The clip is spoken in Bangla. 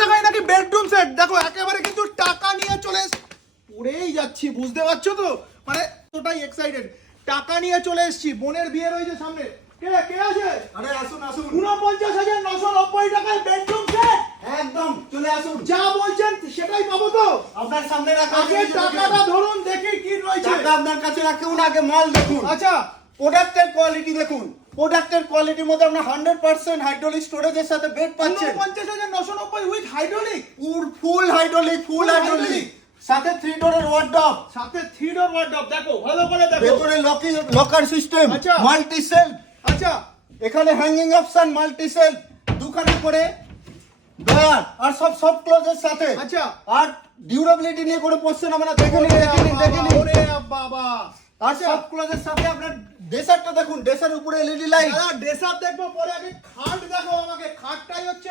টাকায় নাকি বেডরুম সেট। দেখো একেবারে কিন্তু টাকা নিয়ে চলে পড়েই যাচ্ছি, বুঝতে পারছো তো, মানে তোটাই এক্সাইটেড। টাকা নিয়ে চলে এসেছি, বোনের বিয়ে রয়েছে সামনে। কে কে আছে? আরে আসুন আসুন, ৪৯,৯৯০ টাকায় বেডরুম সেট। একদম চলে আসুন, যা বলছেন সেটাই পাবো তো? আপনার সামনে রাখা আগে টাকাটা ধরুন, দেখি কি রয়েছে। টাকা আপনার কাছে রাখুন, আগে মাল দেখুন, আচ্ছা প্রোডাক্টের কোয়ালিটি দেখুন। প্রোডাক্টের কোয়ালিটির মধ্যে আপনার 100% হাইড্রোলিক স্টোরেজের সাথে বেড পাচ্ছেন। ৪৯,৯৯০ with hydraulic. Full hydraulic, full hydraulic, সাথে 3 ডোরের ওয়ার্ডরোব, সাথে 3 ডোর ওয়ার্ডরোব। দেখো ভালো করে দেখো। ভেতরে লকার সিস্টেম, আচ্ছা। মাল্টি সেলফ, আচ্ছা এখানে হ্যাঙ্গিং অপশন, মাল্টি সেলফ, দুখানা করে ডয়ার, আর সব সব ক্লোজের সাথে। আচ্ছা। আর ডিউরেবিলিটি নিয়ে করে কোশ্চেন আমরা দেখে নিন। ওরে বাবা। আর সব ক্লোজের সাথে আপনার ডেসারটা দেখুন, ডেসার উপরে এলইডি লাইট। দাদা ড্রেস আপ দেখবো পরে, আগে খাট দেখো আমাকে। খাটটাই হচ্ছে